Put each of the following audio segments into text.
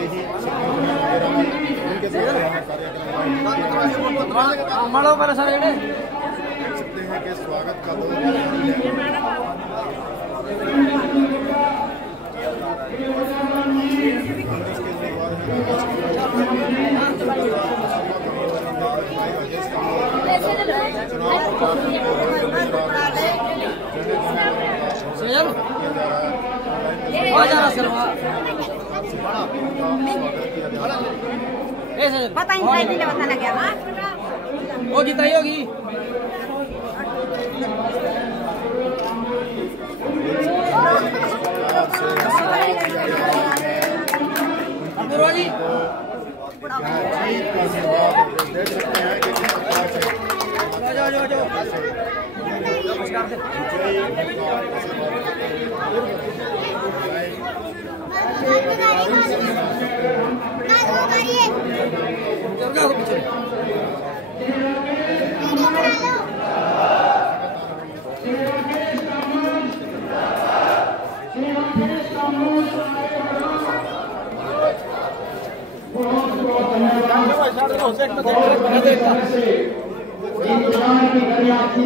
के ही उनके साथ देख सकते हैं कि स्वागत का दौर पता ही नहीं पता लगा वो जिताई होगी अपूर्वा जी देख सकते हैं कि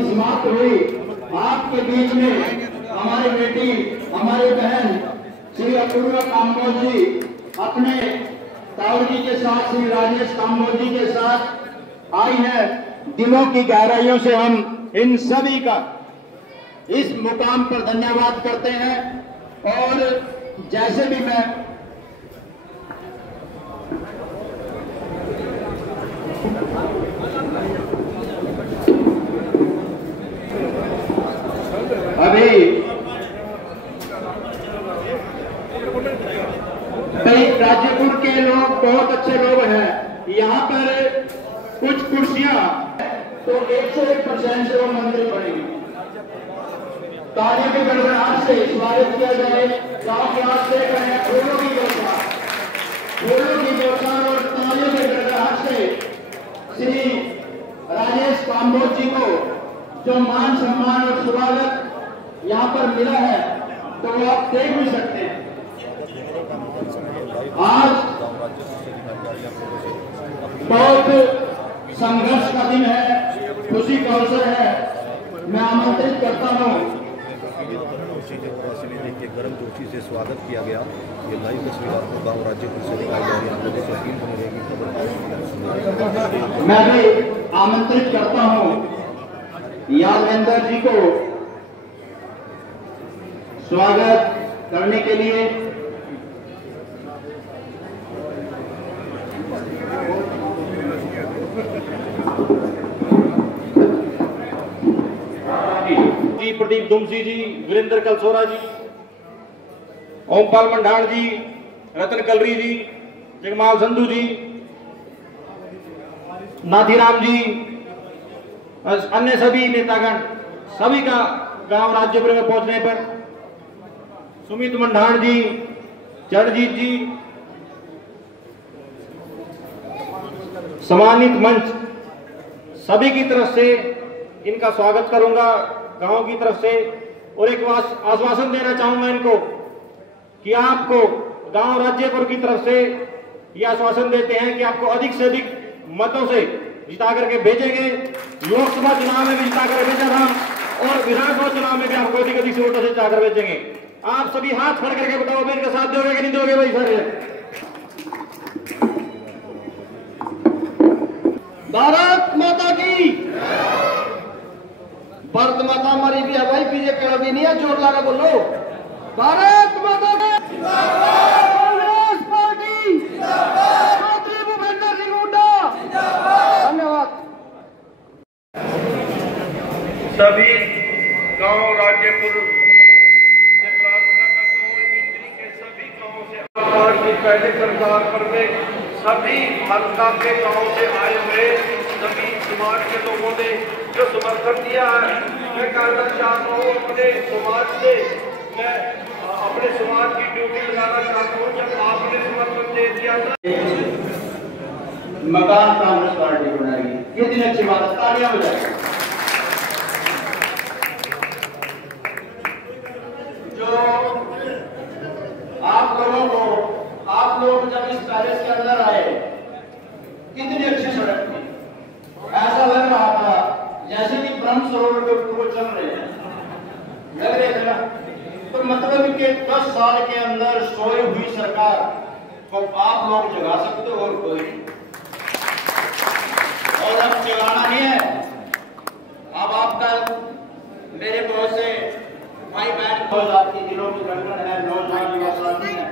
समाप्त हुई। आपके बीच में हमारी बेटी, हमारी बहन श्री अपूर्वा काम्बोज जी अपने ताऊ जी के साथ, श्री राजेश काम्बोज जी के साथ आई है। दिलों की गहराइयों से हम इन सभी का इस मुकाम पर धन्यवाद करते हैं। और जैसे भी मैं अभी राज्यपुर के लोग बहुत अच्छे लोग हैं। यहाँ पर कुछ कुर्सियां तो 101% से वो मंदिर बनेगी। तालियों के गड़गड़ाहट से स्वागत किया जाए। गाँव के हाथ देख रहे हैं फूलों की व्यवस्था और तालियों के गड़गड़ाहट से श्री राजेश काम्बोज जी को जो मान सम्मान और स्वागत यहाँ पर मिला है तो वो आप देख भी सकते हैं। आज बहुत संघर्ष का दिन है, खुशी का अवसर है। मैं आमंत्रित करता हूँ देखिए गर्म जोशी से स्वागत किया गया। ये लाइव तस्वीर आपको गाँव राज्यपुर से दिखाई जा रही है। आप लोगों से अपील बनी रहेगी खबर। मैं भी आमंत्रित करता हूँ यादवेंद्र जी को स्वागत करने के लिए। प्रदीप दुमसी जी, वीरेंद्र कलसोरा जी, ओमपाल मंडाण जी, रतन कलरी जी, जगमाल संधू जी, नाथीराम जी, अन्य सभी नेतागण, सभी का गांव राज्यपुर में पहुंचने पर सुमित मंडाण जी, चरणजीत जी, सम्मानित मंच सभी की तरफ से इनका स्वागत करूंगा गांव की तरफ से। और एक आश्वासन देना चाहूंगा इनको कि आपको गांव राज्यपुर की तरफ से यह आश्वासन देते हैं कि आपको अधिक से अधिक मतों से जिता करके भेजेंगे। लोकसभा चुनाव में भी जिता कर भेजा था और विधानसभा चुनाव में भी आपको अधिक अधिक वोटों से जिता कर भेजेंगे। आप सभी हाथ खड़े करके बताओ भाई इनका साथ दोगे कि नहीं दोगे भाई सर? भारत माता की, भारत माता हमारी भी है भाई, पीछे कड़ा भी नहीं है, जोर लगा बोलो भारत माता की। कांग्रेस पार्टी मंत्री भूपेंद्र सिंह हुड्डा धन्यवाद। सभी गांव राज्यपुर से प्रार्थना करता हूँ मंत्री के सभी गांवों से पहले सरकार पर में सभी हल्का के गांव से आए हुए सभी समाज के लोगों ने जो समर्थन दिया है, मैं कहना चाहता हूँ अपने समाज से, मैं अपने समाज की ड्यूटी लगाना चाहता हूँ। जब आपने समर्थन दे दिया था मकान कांग्रेस पार्टी बनाएगी, कितनी अच्छी बात है, तालियां बजाएं। जो आप लोगों को आप लोग जब इस पैलेस के अंदर आए, कितनी अच्छी सड़क थी, ऐसा लग रहा था जैसे कि ब्रह्म सरोवर के ऊपर चल रहे हैं, लग रहे थे ना। तो मतलब कि 10 साल के अंदर सोई हुई सरकार को आप लोग जगा सकते हो और कोई नहीं। और अब जगाना नहीं है, अब आपका मेरे बहुत से भाई बहन आपके दिलों की धड़कन है, नौजवान युवा साथी है।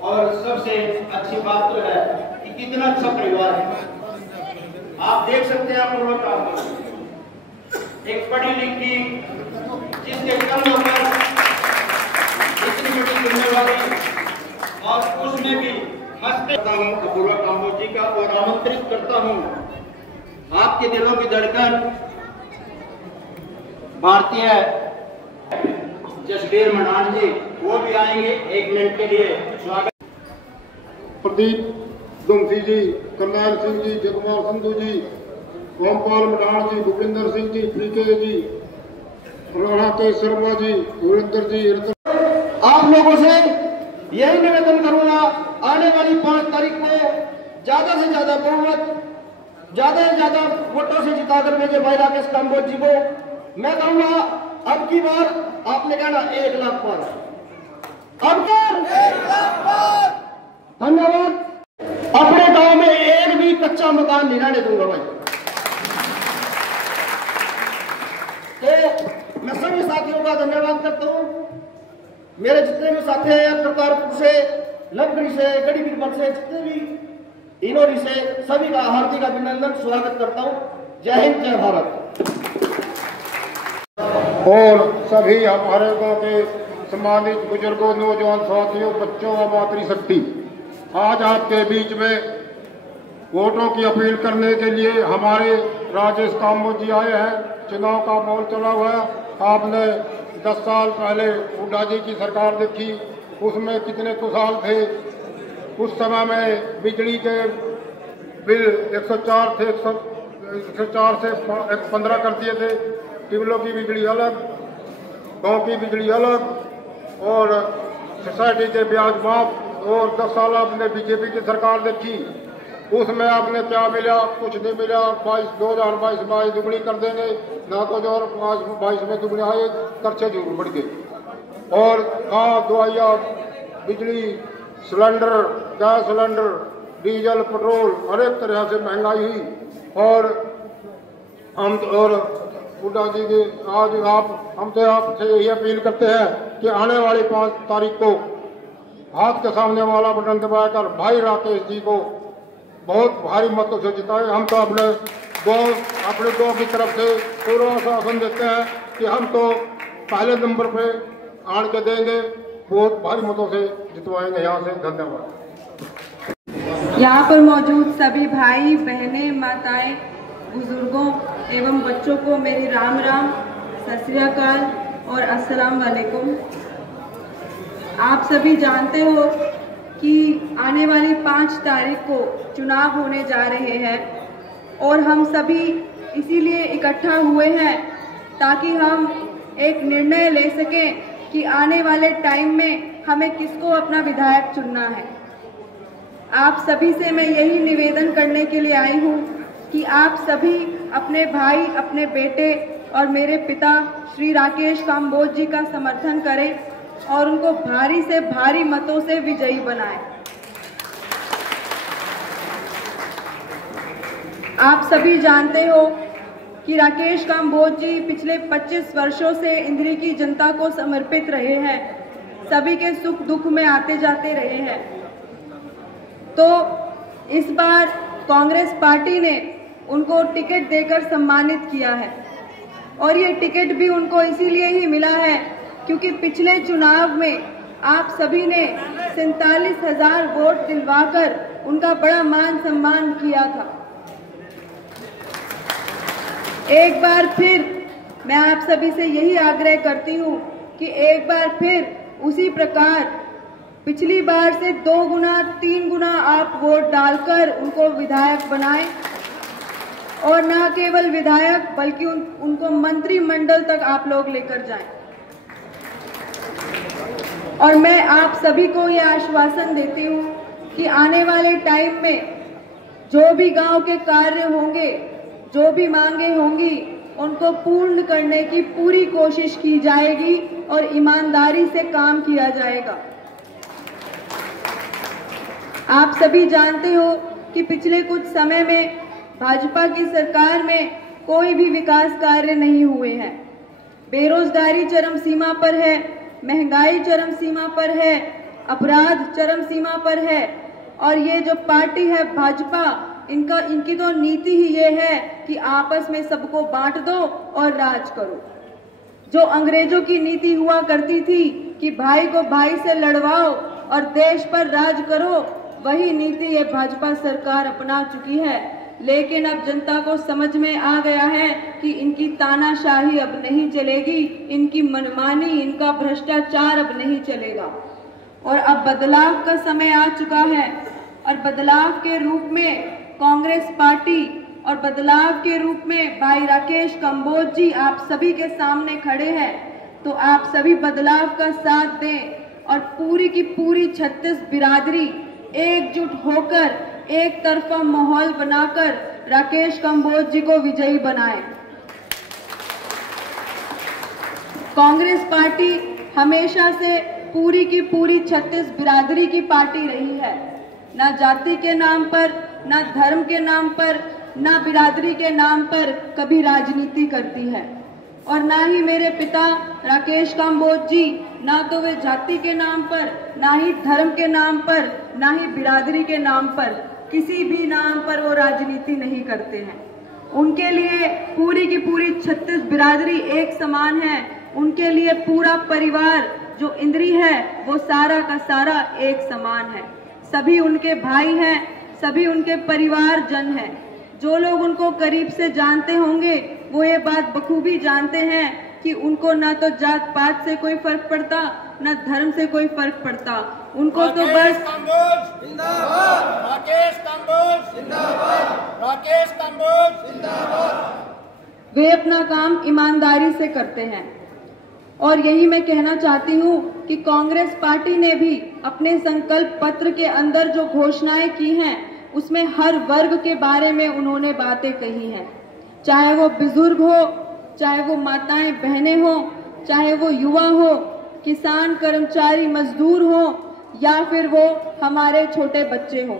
और सबसे अच्छी बात तो है कि कितना अच्छा परिवार है। आप देख सकते हैं अपूर्वा कामोजी, एक पढ़ी लिखी, जिसके कंधों पर इतनी बड़ी जिम्मेवारी, और उसमें भी मस्त करता हूँ अपूर्वा कामोजी का, और आमंत्रित करता हूँ आपके दिलों की धड़कन भारतीय जसबीर मनान जी, वो भी आएंगे 1 मिनट के लिए। स्वागत। प्रदीप दुमसी जी, करनैल सिंह जी, जगमोहन संधू जी, ओमपाल मडान जी, भूपिंदर सिंह जी, पीके जी, रोहना के शर्मा जी, वीरेंद्र जी। आप लोगों से यही निवेदन करूंगा, आने वाली 5 तारीख को ज्यादा से ज्यादा बहुमत, ज्यादा से ज्यादा वोटों से जिताकर मेरे भाई राकेश काम्बोज जी को मैं कहूंगा, अब की बार आपने कहना 1 लाख पर, अब 1 लाख पर। धन्यवाद। अपने गांव में एक भी कच्चा मकान नहीं रहने दूंगा भाई। तो मैं सभी साथियों का धन्यवाद करता हूं। मेरे जितने भी साथी हैं करतारपुर से, लखनऊ से, गढ़ी बीरबल से, जितने भी इनोरी से, सभी का हार्दिक अभिनंदन, स्वागत करता हूं। जय हिंद, जय भारत। और सभी हमारे गांव के सम्मानित बुजुर्गों, नौजवान साथियों, बच्चों और मातृशक्ति, आज आपके बीच में वोटों की अपील करने के लिए हमारे राजेश काम्बोज जी आए हैं। चुनाव का माहौल चला हुआ है। आपने 10 साल पहले हुड्डा जी की सरकार देखी, उसमें कितने खुशहाल थे। उस समय में बिजली के बिल 104 थे, 104 से 15 कर दिए थे। ट्यूबवेलों की बिजली अलग, गांव की बिजली अलग, और सोसाइटी के ब्याज माफ। और 10 साल आपने बीजेपी की सरकार देखी, उसमें आपने क्या मिला? कुछ नहीं मिला। 2022 दुगनी कर देंगे, ना तो 2022 में दुगनी आए, खर्चे जरूर बढ़ गए। और खाद, दवाइयाँ, बिजली, cylinder, gas cylinder, diesel, petrol, हर एक तरह से महंगाई हुई। और हुड्डा जी की आज हमसे आपसे यही अपील करते हैं कि आने वाली 5 तारीख को हाथ के सामने वाला बटन दबाकर भाई राकेश जी को बहुत भारी मतों से जिताए। हम तो अपने गाँव की तरफ से पूरा आश्वासन देते हैं कि हम तो पहले नंबर पे आन के देंगे, बहुत भारी मतों से जितवाएंगे यहाँ से। धन्यवाद। यहाँ पर मौजूद सभी भाई बहनें, माताएं, बुजुर्गों एवं बच्चों को मेरी राम राम, सत श्री अकाल और अस्सलाम वालेकुम। आप सभी जानते हो कि आने वाली 5 तारीख को चुनाव होने जा रहे हैं और हम सभी इसीलिए इकट्ठा हुए हैं ताकि हम एक निर्णय ले सकें कि आने वाले टाइम में हमें किसको अपना विधायक चुनना है। आप सभी से मैं यही निवेदन करने के लिए आई हूँ कि आप सभी अपने भाई, अपने बेटे और मेरे पिता श्री राकेश काम्बोज जी का समर्थन करें और उनको भारी से भारी मतों से विजयी बनाएं। आप सभी जानते हो कि राकेश काम्बोज जी पिछले 25 वर्षों से इंद्री की जनता को समर्पित रहे हैं, सभी के सुख दुख में आते जाते रहे हैं। तो इस बार कांग्रेस पार्टी ने उनको टिकट देकर सम्मानित किया है और ये टिकट भी उनको इसीलिए ही मिला है क्योंकि पिछले चुनाव में आप सभी ने 47,000 वोट दिलवाकर उनका बड़ा मान सम्मान किया था। एक बार फिर मैं आप सभी से यही आग्रह करती हूँ कि एक बार फिर उसी प्रकार पिछली बार से 2 गुना 3 गुना आप वोट डालकर उनको विधायक बनाएं और न केवल विधायक बल्कि उनको मंत्रिमंडल तक आप लोग लेकर जाएं। और मैं आप सभी को ये आश्वासन देती हूँ कि आने वाले टाइम में जो भी गांव के कार्य होंगे, जो भी मांगे होंगी, उनको पूर्ण करने की पूरी कोशिश की जाएगी और ईमानदारी से काम किया जाएगा। आप सभी जानते हो कि पिछले कुछ समय में भाजपा की सरकार में कोई भी विकास कार्य नहीं हुए हैं। बेरोजगारी चरम सीमा पर है, महंगाई चरम सीमा पर है, अपराध चरम सीमा पर है। और ये जो पार्टी है भाजपा, इनकी तो नीति ही ये है कि आपस में सबको बांट दो और राज करो। जो अंग्रेजों की नीति हुआ करती थी कि भाई को भाई से लड़वाओ और देश पर राज करो, वही नीति ये भाजपा सरकार अपना चुकी है। लेकिन अब जनता को समझ में आ गया है कि इनकी तानाशाही अब नहीं चलेगी, इनकी मनमानी, इनका भ्रष्टाचार अब नहीं चलेगा। और अब बदलाव का समय आ चुका है और बदलाव के रूप में कांग्रेस पार्टी और बदलाव के रूप में भाई राकेश कंबोज जी आप सभी के सामने खड़े हैं। तो आप सभी बदलाव का साथ दें और पूरी की पूरी 36 बिरादरी एकजुट होकर एक तरफा माहौल बनाकर राकेश कंबोज जी को विजयी बनाएं। कांग्रेस पार्टी हमेशा से पूरी की पूरी 36 बिरादरी की पार्टी रही है। ना जाति के नाम पर, ना धर्म के नाम पर, ना बिरादरी के नाम पर कभी राजनीति करती है। और ना ही मेरे पिता राकेश कंबोज जी, ना तो वे जाति के नाम पर, ना ही धर्म के नाम पर, ना ही बिरादरी के नाम पर, किसी भी नाम पर वो राजनीति नहीं करते हैं। उनके लिए पूरी की पूरी 36 बिरादरी एक समान है। उनके लिए पूरा परिवार जो इंद्री है वो सारा का सारा एक समान है। सभी उनके भाई हैं, सभी उनके परिवार जन हैं। जो लोग उनको करीब से जानते होंगे वो ये बात बखूबी जानते हैं कि उनको ना तो जात पात से कोई फर्क पड़ता, ना धर्म से कोई फर्क पड़ता। उनको तो बस वे अपना काम ईमानदारी से करते हैं। और यही मैं कहना चाहती हूँ कि कांग्रेस पार्टी ने भी अपने संकल्प पत्र के अंदर जो घोषणाएं की हैं उसमें हर वर्ग के बारे में उन्होंने बातें कही हैं। चाहे वो बुजुर्ग हो, चाहे वो माताएं बहनें हो, चाहे वो युवा हो, किसान, कर्मचारी, मजदूर हो, या फिर वो हमारे छोटे बच्चे हों,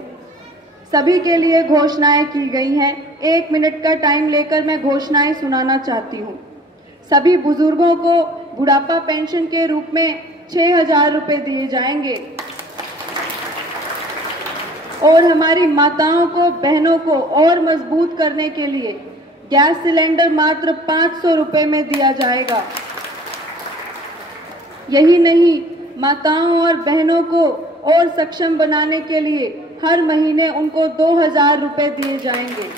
सभी के लिए घोषणाएं की गई हैं। 1 मिनट का टाइम लेकर मैं घोषणाएं सुनाना चाहती हूँ। सभी बुजुर्गों को बुढ़ापा पेंशन के रूप में 6,000 रुपए दिए जाएंगे और हमारी माताओं को, बहनों को और मजबूत करने के लिए गैस सिलेंडर मात्र 500 रुपए में दिया जाएगा। यही नहीं, माताओं और बहनों को और सक्षम बनाने के लिए हर महीने उनको 2,000 रुपए दिए जाएंगे।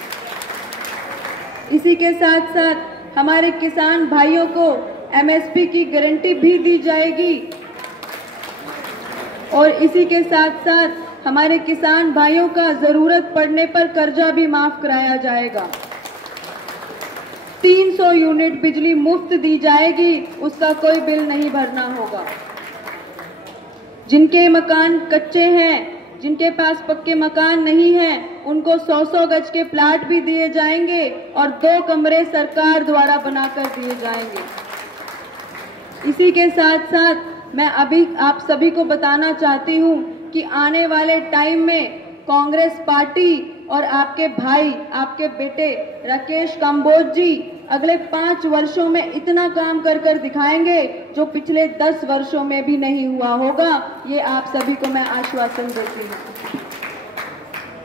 इसी के साथ साथ हमारे किसान भाइयों को एमएसपी की गारंटी भी दी जाएगी और इसी के साथ साथ हमारे किसान भाइयों का जरूरत पड़ने पर कर्जा भी माफ कराया जाएगा। 300 यूनिट बिजली मुफ्त दी जाएगी, उसका कोई बिल नहीं भरना होगा। जिनके मकान कच्चे हैं, जिनके पास पक्के मकान नहीं हैं, उनको 100-100 गज के प्लाट भी दिए जाएंगे और 2 कमरे सरकार द्वारा बनाकर दिए जाएंगे। इसी के साथ साथ मैं अभी आप सभी को बताना चाहती हूँ कि आने वाले टाइम में कांग्रेस पार्टी और आपके भाई, आपके बेटे राकेश कंबोज जी अगले 5 वर्षों में इतना काम कर दिखाएंगे जो पिछले 10 वर्षों में भी नहीं हुआ होगा। ये आप सभी को मैं आश्वासन देती हूँ।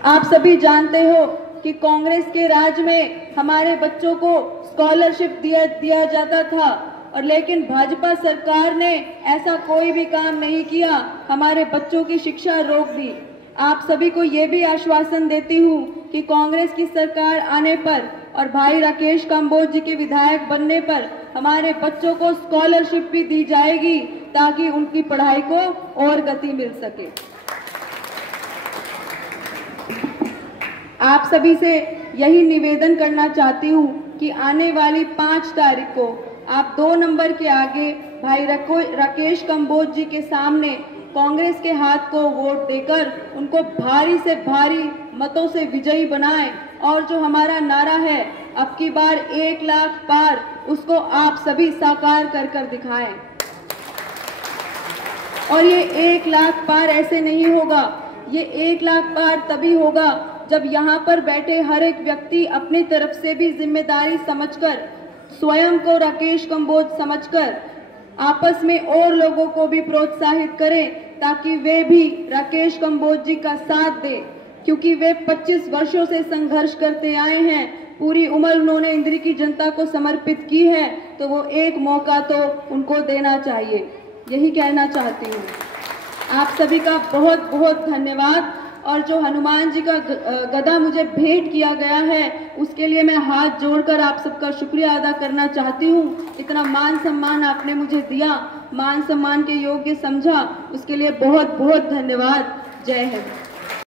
आप सभी जानते हो कि कांग्रेस के राज में हमारे बच्चों को स्कॉलरशिप दिया जाता था और लेकिन भाजपा सरकार ने ऐसा कोई भी काम नहीं किया, हमारे बच्चों की शिक्षा रोक दी। आप सभी को ये भी आश्वासन देती हूँ कि कांग्रेस की सरकार आने पर और भाई राकेश कंबोज जी के विधायक बनने पर हमारे बच्चों को स्कॉलरशिप भी दी जाएगी ताकि उनकी पढ़ाई को और गति मिल सके। आप सभी से यही निवेदन करना चाहती हूँ कि आने वाली 5 तारीख को आप 2 नंबर के आगे भाई राकेश कंबोज जी के सामने कांग्रेस के हाथ को वोट देकर उनको भारी से भारी मतों से विजयी बनाएं और जो हमारा नारा है अब की बार 1 लाख पार, उसको आप सभी साकार कर कर दिखाएं। और ये 1 लाख पार ऐसे नहीं होगा, ये 1 लाख पार तभी होगा जब यहाँ पर बैठे हर एक व्यक्ति अपनी तरफ से भी जिम्मेदारी समझकर, स्वयं को राकेश कंबोज समझकर आपस में और लोगों को भी प्रोत्साहित करें ताकि वे भी राकेश कंबोज जी का साथ दें, क्योंकि वे 25 वर्षों से संघर्ष करते आए हैं, पूरी उम्र उन्होंने इंद्री की जनता को समर्पित की है, तो वो एक मौका तो उनको देना चाहिए। यही कहना चाहती हूँ। आप सभी का बहुत बहुत धन्यवाद। और जो हनुमान जी का गदा मुझे भेंट किया गया है उसके लिए मैं हाथ जोड़कर आप सबका शुक्रिया अदा करना चाहती हूँ। इतना मान सम्मान आपने मुझे दिया, मान सम्मान के योग्य समझा, उसके लिए बहुत बहुत धन्यवाद। जय हिंद।